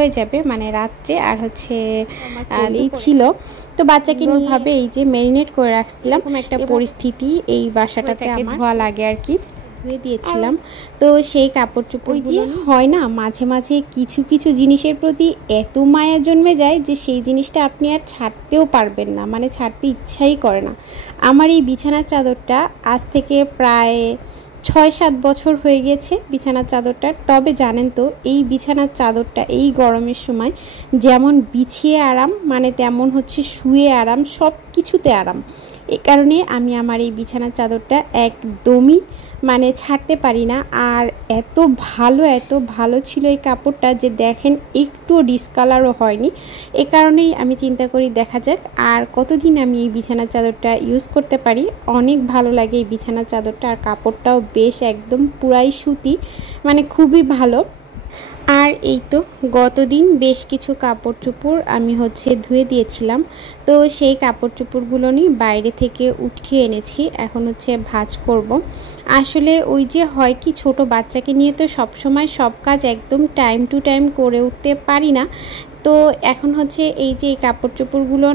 হয়ে যাবে, মানে রাত্রে আর হচ্ছে এই ছিল। তো বাচ্চাকে নিয়ে ভাবে এই যে ম্যারিনেট করে রাখছিলাম, একটা পরিস্থিতি এই বাসাটাতে আমার ধোয়া লাগে আর কি, ধুয়ে দিয়েছিলাম। তো সেই কাপড় চোপড় যে হয় না, মাঝে মাঝে কিছু কিছু জিনিসের প্রতি এত মায়া জন্মে যায় যে সেই জিনিসটা আপনি আর ছাড়তেও পারবেন না, মানে ছাড়তে ইচ্ছাই করে না। আমার এই বিছানার চাদরটা আজ থেকে প্রায় 6-7 বছর হয়ে গেছে বিছানার চাদরটার। তবে জানেন তো, এই বিছানার চাদরটা এই গরমের সময় যেমন বিছিয়ে আরাম, মানে তেমন হচ্ছে শুয়ে আরাম, সব কিছুতে আরাম। এই কারণে আমি আমার এই বিছানার চাদরটা একদমই মানে ছাড়তে পারি না। আর এত ভালো ছিল এই কাপড়টা যে দেখেন একটু ডিসকালারও হয়নি। এ কারণেই আমি চিন্তা করি দেখা যাক আর কতদিন আমি এই বিছানার চাদরটা ইউজ করতে পারি। অনেক ভালো লাগে এই বিছানার চাদরটা, আর কাপড়টাও বেশ একদম পুরাই সুতি, মানে খুবই ভালো। আর এই তো গতদিন বেশ কিছু কাপড় চোপড় আমি হচ্ছে ধুয়ে দিয়েছিলাম। তো সেই কাপড় চোপড়গুলো নিয়ে বাইরে থেকে উঠিয়ে এনেছি, এখন হচ্ছে ভাঁজ করব। আসলে ওই যে হয় কি, ছোট বাচ্চাকে নিয়ে তো সব সময় সব কাজ একদম টাইম টু টাইম করে উঠতে পারি না। তো এখন হচ্ছে এই যে কাপড় চোপড়গুলো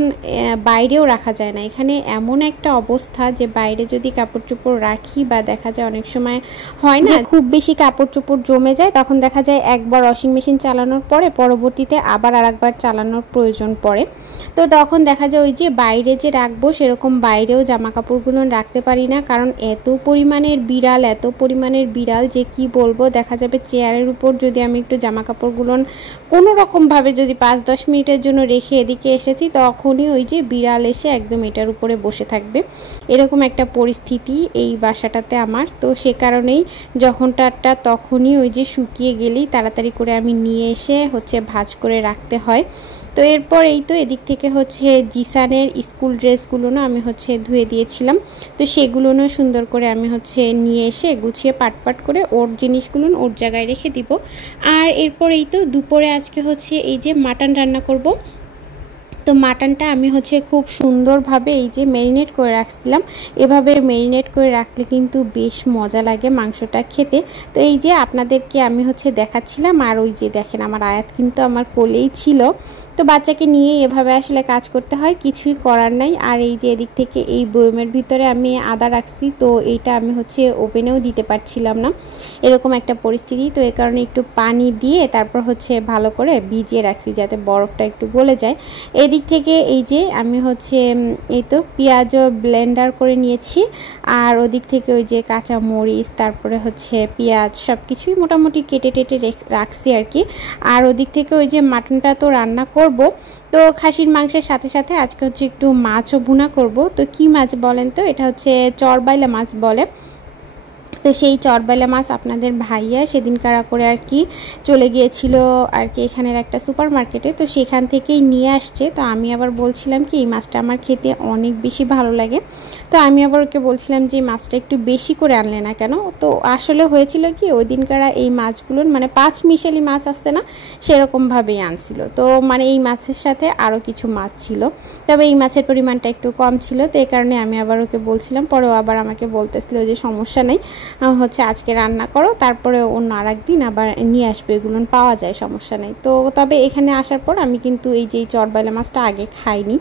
বাইরেও রাখা যায় না, এখানে এমন একটা অবস্থা যে বাইরে যদি কাপড় চোপড় রাখি বা দেখা যায় অনেক সময় হয় না খুব বেশি কাপড় চোপড় জমে যায়, তখন দেখা যায় একবার ওয়াশিং মেশিন চালানোর পরে পরবর্তীতে আবার আরেকবার চালানোর প্রয়োজন পড়ে। তো তখন দেখা যায় ওই যে বাইরে যে রাখবো সেরকম বাইরেও জামা কাপড়গুলো রাখতে পারি না, কারণ এত পরিমাণের বিড়াল যে কি বলবো। দেখা যাবে চেয়ারের উপর যদি আমি একটু জামা কাপড়গুলো কোনো রকমভাবে যদি 5-10 মিনিটের জন্য রেখে এদিকে এসেছি, তখনই ওই যে বিড়াল এসে একদম এটার উপরে বসে থাকবে, এরকম একটা পরিস্থিতি এই বাসাটাতে আমার। তো সে কারণেই যখনটা তখনই ওই যে শুকিয়ে গেলেই তাড়াতাড়ি করে আমি নিয়ে এসে হচ্ছে ভাঁজ করে রাখতে হয়। তো এরপর এই তো এদিক থেকে হচ্ছে জিসানের স্কুল ড্রেসগুলো না আমি হচ্ছে ধুয়ে দিয়েছিলাম, তো সেগুলো না সুন্দর করে আমি হচ্ছে নিয়ে এসে গুছিয়ে পাট করে ওর জিনিসগুলো ওর জায়গায় রেখে দিব। আর এরপর এই তো দুপুরে আজকে হচ্ছে এই যে মাটন রান্না করব। তো মাটনটা আমি হচ্ছে খুব সুন্দরভাবে এই যে ম্যারিনেট করে রাখছিলাম। এভাবে ম্যারিনেট করে রাখলে কিন্তু বেশ মজা লাগে মাংসটা খেতে। তো এই যে আপনাদেরকে আমি হচ্ছে দেখাচ্ছিলাম, আর ওই যে দেখেন আমার আয়াত কিন্তু আমার কোলেই ছিল। তো বাচ্চাকে নিয়ে এভাবে আসলে কাজ করতে হয়, কিছুই করার নাই। আর এই যে এদিক থেকে এই বয়মের ভিতরে আমি আদা রাখছি, তো এইটা আমি হচ্ছে ওভেনেও দিতে পারছিলাম না, এরকম একটা পরিস্থিতি। তো এই কারণে একটু পানি দিয়ে তারপর হচ্ছে ভালো করে ভিজিয়ে রাখছি যাতে বরফটা একটু গলে যায়। এদিক থেকে এই যে আমি হচ্ছে এই তো পেঁয়াজও ব্লেন্ডার করে নিয়েছি, আর ওদিক থেকে ওই যে কাঁচা মরিচ তারপরে হচ্ছে পেঁয়াজ সব কিছুই মোটামুটি কেটে রাখছি আর কি। আর ওদিক থেকে ওই যে মাটনটা তো রান্না করব। তো খাসির মাংসের সাথে সাথে আজকে হচ্ছে একটু মাছও ভুনা করব। তো কি মাছ বলেন তো, এটা হচ্ছে চরবাইলা মাছ বলে। তো সেই চরবাইলা মাছ আপনাদের ভাইয়া সেদিন কারা করে আর কি চলে গিয়েছিল আর কি এখানের একটা সুপার মার্কেটে, তো সেখান থেকেই নিয়ে আসছে। তো আমি আবার বলছিলাম কি এই মাছটা আমার খেতে অনেক বেশি ভালো লাগে, তো আমি আবার ওকে বলছিলাম যে মাছটা একটু বেশি করে আনলে না কেন। তো আসলে হয়েছিল কি ওই দিনকারা এই মাছগুলোর মানে 5 মিশালি মাছ আসছে না, সেরকমভাবেই আনছিল। তো মানে এই মাছের সাথে আরও কিছু মাছ ছিল, তবে এই মাছের পরিমাণটা একটু কম ছিল। তো এই কারণে আমি আবার ওকে বলছিলাম, পরেও আবার আমাকে বলতেছিল যে সমস্যা নেই হচ্ছে আজকে রান্না করো, তারপরে অন্য আরেকদিন আবার নিয়ে আসবে, এগুলো পাওয়া যায়, সমস্যা নেই। তো তবে এখানে আসার পর আমি কিন্তু এই যে চরবাইলা মাছটা আগে খাইনি,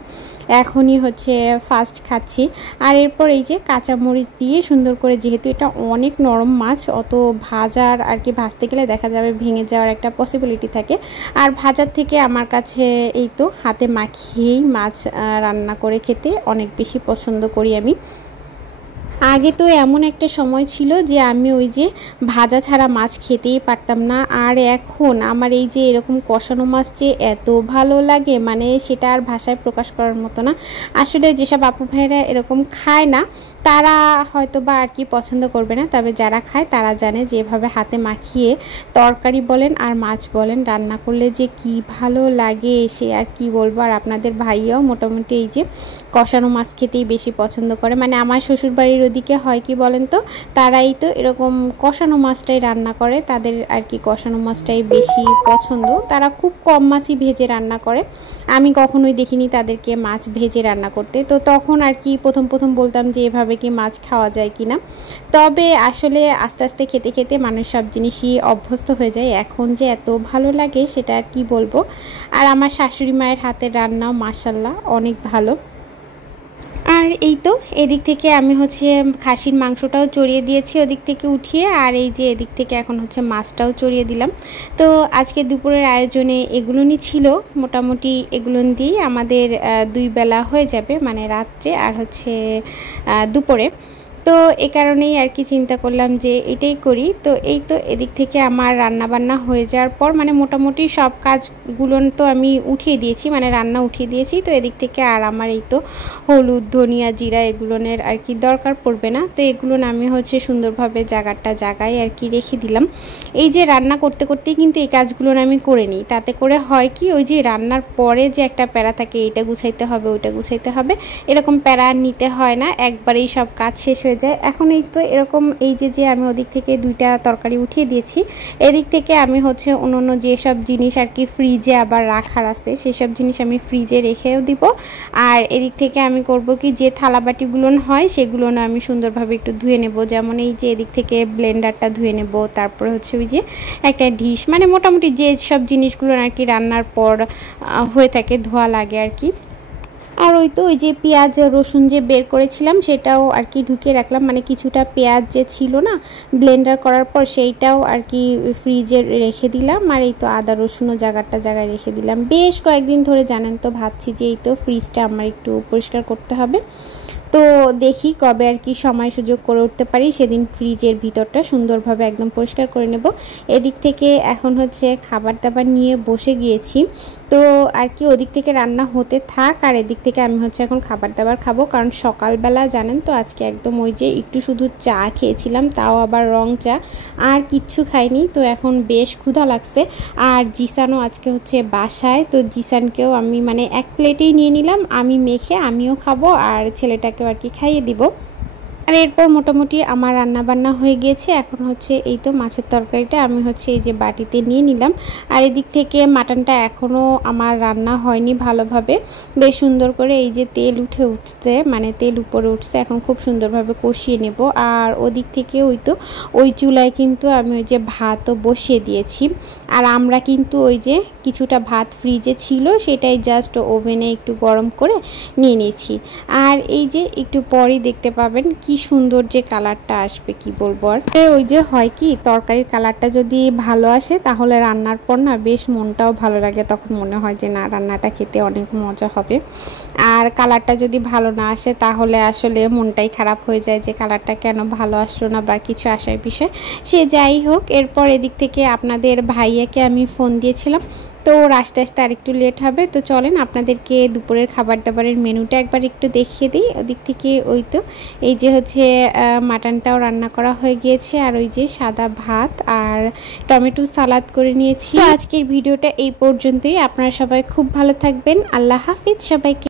এখনই হচ্ছে ফার্স্ট খাচ্ছি। আর এরপর এই যে কাঁচামরিচ দিয়ে সুন্দর করে, যেহেতু এটা অনেক নরম মাছ, অত ভাজার আর কি ভাজতে গেলে দেখা যাবে ভেঙে যাওয়ার একটা পসিবিলিটি থাকে। আর ভাজার থেকে আমার কাছে এই তো হাতে মাখিয়েই মাছ রান্না করে খেতে অনেক বেশি পছন্দ করি আমি। আগে তো এমন একটা সময় ছিল যে আমি ওই যে ভাজা ছাড়া মাছ খেতেই পারতাম না, আর এখন আমার এই যে এরকম কষানো মাছ যে এত ভালো লাগে, মানে সেটা আর ভাষায় প্রকাশ করার মতো না। আসলে যেসব আপু ভাইরা এরকম খায় না তারা হয়তো বা আর কি পছন্দ করবে না, তবে যারা খায় তারা জানে যে এভাবে হাতে মাখিয়ে তরকারি বলেন আর মাছ বলেন রান্না করলে যে কি ভালো লাগে সে আর কি বলবো। আর আপনাদের ভাইয়াও মোটামুটি এই যে কষানো মাছ খেতেই বেশি পছন্দ করে, মানে আমার শ্বশুরবাড়ির ওদিকে হয় কি বলেন তো, তারাই তো এরকম কষানো মাছটাই রান্না করে, তাদের আর কি কষানো মাছটাই বেশি পছন্দ। তারা খুব কম মাছই ভেজে রান্না করে, আমি কখনোই দেখিনি তাদেরকে মাছ ভেজে রান্না করতে। তো তখন আর কি প্রথম বলতাম যে এভাবে এভাবে কি মাছ খাওয়া যায় কিনা। তবে আসলে আস্তে আস্তে খেতে খেতে মানুষ সব জিনিসই অভ্যস্ত হয়ে যায়। এখন যে এত ভালো লাগে সেটা আর কি বলবো। আর আমার শাশুড়ি মায়ের হাতের রান্নাও মাশাআল্লাহ অনেক ভালো। আর এই তো এদিক থেকে আমি হচ্ছে খাসির মাংসটাও চড়িয়ে দিয়েছি ওদিক থেকে উঠিয়ে, আর এই যে এদিক থেকে এখন হচ্ছে মাছটাও চড়িয়ে দিলাম। তো আজকে দুপুরের আয়োজনে এগুলোই ছিল, মোটামুটি এগুলো দিয়েই আমাদের 2 বেলা হয়ে যাবে, মানে রাত্রে আর হচ্ছে দুপুরে। তো এই কারণেই আর কি চিন্তা করলাম যে এটাই করি। তো এই তো এদিক থেকে আমার রান্না বান্না হয়ে যাওয়ার পর মানে মোটামুটি সব কাজগুলো তো আমি উঠিয়ে দিয়েছি, মানে রান্না উঠিয়ে দিয়েছি। তো এদিক থেকে আর আমার এই তো হলুদ ধনিয়া জিরা এগুলোনের আর কি দরকার পড়বে না। তো এগুলো আমি হচ্ছে সুন্দরভাবে জায়গায় আর কি রেখে দিলাম। এই যে রান্না করতে করতেই কিন্তু এই কাজগুলো আমি করে নিই, তাতে করে হয় কি ওই যে রান্নার পরে যে একটা প্যারা থাকে, এটা গুছাইতে হবে ওইটা গুছাইতে হবে, এরকম প্যারা নিতে হয় না, একবারেই সব কাজ শেষ হয়ে যায়। এখন এই তো এরকম এই যে আমি ওদিক থেকে 2টা তরকারি উঠিয়ে দিয়েছি, এদিক থেকে আমি হচ্ছে অন্য যেসব জিনিস আর কি ফ্রিজে আবার রাখার আছে সেসব জিনিস আমি ফ্রিজে রেখেও দিব। আর এদিক থেকে আমি করব কি যে থালা বাটিগুলো হয় সেগুলো না আমি সুন্দরভাবে একটু ধুয়ে নেব। যেমন এই যে এদিক থেকে ব্লেন্ডারটা ধুয়ে নেব, তারপরে হচ্ছে ওই যে একটা ডিশ, মানে মোটামুটি যে সব জিনিসগুলো আর কি রান্নার পর হয়ে থাকে ধোয়া লাগে আর কি। আর ওই তো ওই যে পেঁয়াজ রসুন যে বের করেছিলাম সেটাও আর কি ঢুকিয়ে রাখলাম, মানে কিছুটা পেঁয়াজ যে ছিল না ব্লেন্ডার করার পর সেইটাও আর কি ফ্রিজে রেখে দিলাম। আর এই তো আদা রসুনও জায়গায় রেখে দিলাম। বেশ কয়েকদিন ধরে জানেন তো ভাবছি যে এই তো ফ্রিজটা আমার একটু পরিষ্কার করতে হবে। তো দেখি কবে আর কি সময় সুযোগ করে উঠতে পারি, সেদিন ফ্রিজের ভিতরটা সুন্দরভাবে একদম পরিষ্কার করে নেব। এদিক থেকে এখন হচ্ছে খাবার দাবার নিয়ে বসে গিয়েছি। তো আর কি ওদিক থেকে রান্না হতে থাক, আর এদিক থেকে আমি হচ্ছে এখন খাবার দাবার খাবো। কারণ সকালবেলা জানেন তো আজকে একদম ওই যে একটু শুধু চা খেয়েছিলাম, তাও আবার রং চা, আর কিচ্ছু খাইনি। তো এখন বেশ ক্ষুধা লাগছে। আর জিসানও আজকে হচ্ছে বাসায়, তো জিসানকেও আমি মানে এক প্লেটেই নিয়ে নিলাম, আমি মেখে আমিও খাবো আর ছেলেটাকেও আর কি খাইয়ে দিব। আর এরপর মোটামুটি আমার রান্না বান্না হয়ে গিয়েছে। এখন হচ্ছে এই তো মাছের তরকারিটা আমি হচ্ছে এই যে বাটিতে নিয়ে নিলাম। আর এদিক থেকে মাটনটা এখনও আমার রান্না হয়নি ভালোভাবে, বেশ সুন্দর করে এই যে তেল উঠছে, মানে তেল উপরে উঠছে, এখন খুব সুন্দরভাবে কষিয়ে নেব। আর ওদিক থেকে ওই তো ওই চুলায় কিন্তু আমি ওই যে ভাতও বসিয়ে দিয়েছি। আর আমরা কিন্তু ওই যে কিছুটা ভাত ফ্রিজে ছিল সেটাই জাস্ট ওভেনে একটু গরম করে নিয়ে নিয়েছি। আর এই যে একটু পরেই দেখতে পাবেন কি সুন্দর যে কালারটা আসবে, কি বলবো। আর ওই যে হয় কি তরকারির কালারটা যদি ভালো আসে তাহলে রান্নার পর না বেশ মনটাও ভালো লাগে, তখন মনে হয় যে না রান্নাটা খেতে অনেক মজা হবে। আর কালারটা যদি ভালো না আসে তাহলে আসলে মনটাই খারাপ হয়ে যায় যে কালারটা কেন ভালো আসলো না বা কিছু আসার বিষয়। সে যাই হোক, এরপর এদিক থেকে আপনাদের ভাইয়াকে আমি ফোন দিয়েছিলাম, তো ওর আস্তে আস্তে আরেকটু লেট হবে। তো চলেন আপনাদেরকে দুপুরের খাবার দাবারের মেনুটা একবার একটু দেখিয়ে দিই। ওদিক থেকে ওই তো এই যে হচ্ছে মাটনটাও রান্না করা হয়ে গিয়েছে, আর ওই যে সাদা ভাত আর টমেটো সালাদ করে নিয়েছি। আজকের ভিডিওটা এই পর্যন্তই। আপনারা সবাই খুব ভালো থাকবেন। আল্লাহ হাফিজ সবাইকে।